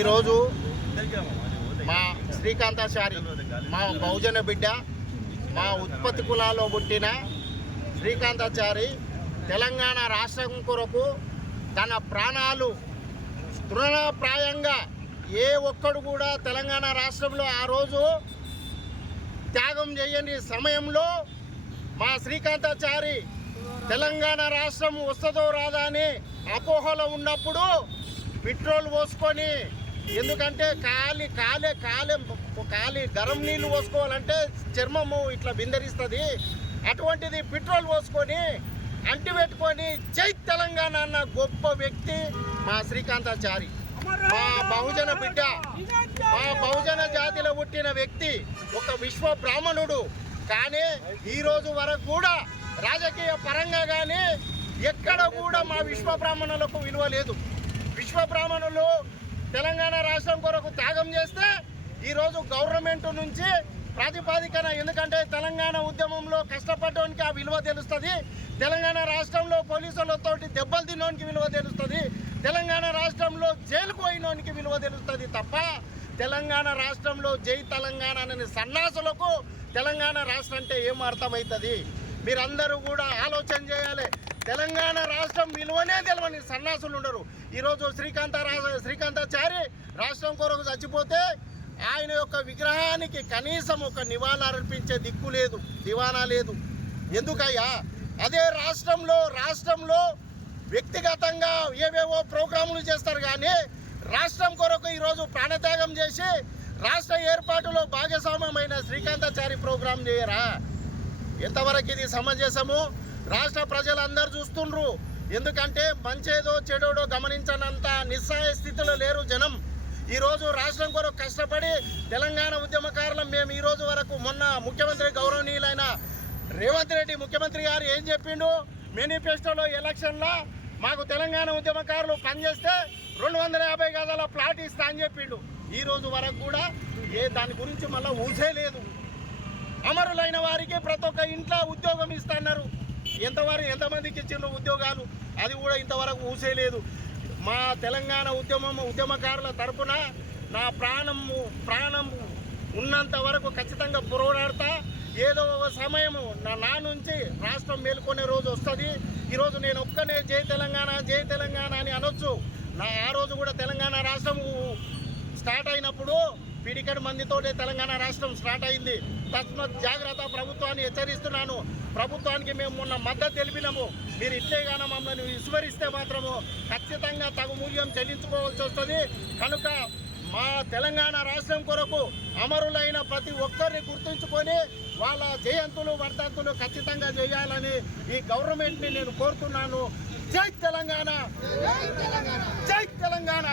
ఈరోజు మా శ్రీకాంతాచారి మా బహుజన బిడ్డ మా ఉత్పత్తి కులాల్లో పుట్టిన శ్రీకాంతాచారి తెలంగాణ రాష్ట్రం కొరకు తన ప్రాణాలు తృణప్రాయంగా ఏ ఒక్కడు కూడా తెలంగాణ రాష్ట్రంలో ఆ రోజు త్యాగం చేయని సమయంలో మా శ్రీకాంతాచారి తెలంగాణ రాష్ట్రం వస్తుందో రాదా అని అపోహలో ఉన్నప్పుడు పెట్రోల్ పోసుకొని ఎందుకంటే కాలి కాలే కాలే కాలి గరం నీళ్ళు పోసుకోవాలంటే చర్మము ఇట్లా బిందరిస్తుంది అటువంటిది పెట్రోల్ పోసుకొని అంటి పెట్టుకొని జై తెలంగాణ అన్న గొప్ప వ్యక్తి మా శ్రీకాంతాచారి మా బహుజన బిడ్డ మా బహుజన జాతిలో పుట్టిన వ్యక్తి ఒక విశ్వ బ్రాహ్మణుడు కానీ ఈరోజు వరకు కూడా రాజకీయ పరంగా కానీ ఎక్కడ కూడా మా విశ్వ బ్రాహ్మణులకు విలువ లేదు విశ్వ బ్రాహ్మణులు తెలంగాణ రాష్ట్రం కొరకు త్యాగం చేస్తే ఈరోజు గవర్నమెంట్ నుంచి ప్రాతిపాదికన ఎందుకంటే తెలంగాణ ఉద్యమంలో కష్టపడడానికి ఆ విలువ తెలుస్తుంది తెలంగాణ రాష్ట్రంలో పోలీసులతో దెబ్బలు తినడానికి విలువ తెలుస్తుంది తెలంగాణ రాష్ట్రంలో జైలుకు పోయినోనికి విలువ తెలుస్తుంది తప్ప తెలంగాణ రాష్ట్రంలో జై తెలంగాణ అనే సన్నాసులకు తెలంగాణ రాష్ట్రం అంటే ఏం అర్థమవుతుంది మీరందరూ కూడా ఆలోచన చేయాలి తెలంగాణ రాష్ట్రం విలువనే తెలవని సన్నాసులు ఉండరు ఈరోజు శ్రీకాంత శ్రీకాంతాచారి రాష్ట్రం కొరకు చచ్చిపోతే ఆయన యొక్క విగ్రహానికి కనీసం ఒక నివాళ అర్పించే దిక్కు లేదు దివానా లేదు ఎందుకయ్యా అదే రాష్ట్రంలో రాష్ట్రంలో వ్యక్తిగతంగా ఏవేవో ప్రోగ్రాములు చేస్తారు కానీ రాష్ట్రం కొరకు ఈరోజు ప్రాణత్యాగం చేసి రాష్ట్ర ఏర్పాటులో భాగస్వామ్యమైన శ్రీకాంతాచారి ప్రోగ్రాం చేయరా ఎంతవరకు ఇది సమంజసము రాష్ట్ర ప్రజలందరూ చూస్తుండ్రు ఎందుకంటే మంచేదో చెడోడో గమనించనంత నిస్సహాయ స్థితిలో లేరు జనం ఈరోజు రాష్ట్రం కొరకు కష్టపడి తెలంగాణ ఉద్యమకారులం మేము ఈరోజు వరకు మొన్న ముఖ్యమంత్రి గౌరవనీయులైన రేవంత్ రెడ్డి ముఖ్యమంత్రి గారు ఏం చెప్పిండు మేనిఫెస్టోలో ఎలక్షన్లో మాకు తెలంగాణ ఉద్యమకారులు పనిచేస్తే రెండు వందల యాభై గదాల ప్లాట్ ఇస్తా అని చెప్పిండు ఈరోజు వరకు కూడా ఏ దాని గురించి మళ్ళీ ఊసే లేదు అమరులైన వారికి ప్రతి ఒక్క ఇంట్లో ఉద్యోగం అన్నారు ఎంతవరకు ఎంతమందికి ఇచ్చిన ఉద్యోగాలు అది కూడా ఇంతవరకు ఊసేయలేదు మా తెలంగాణ ఉద్యమం ఉద్యమకారుల తరపున నా ప్రాణం ప్రాణం ఉన్నంత వరకు ఖచ్చితంగా పోరాడతా ఏదో ఒక సమయం నా నా నుంచి రాష్ట్రం మేల్కొనే రోజు వస్తుంది ఈరోజు నేను ఒక్కనే జై తెలంగాణ జై తెలంగాణ అని అనొచ్చు నా ఆ రోజు కూడా తెలంగాణ రాష్ట్రం స్టార్ట్ అయినప్పుడు పిడికడు మందితో తెలంగాణ రాష్ట్రం స్టార్ట్ అయింది తస్మత్ జాగ్రత్త ప్రభుత్వాన్ని హెచ్చరిస్తున్నాను ప్రభుత్వానికి మేము మొన్న మద్దతు తెలిపినాము మీరు ఇట్లే కానీ మమ్మల్ని విస్మరిస్తే మాత్రము ఖచ్చితంగా తగు మూల్యం చెల్లించుకోవాల్సి వస్తుంది కనుక మా తెలంగాణ రాష్ట్రం కొరకు అమరులైన ప్రతి ఒక్కరిని గుర్తుంచుకొని వాళ్ళ జయంతులు వర్ధంతులు ఖచ్చితంగా చేయాలని ఈ గవర్నమెంట్ని నేను కోరుతున్నాను జై తెలంగాణ జై తెలంగాణ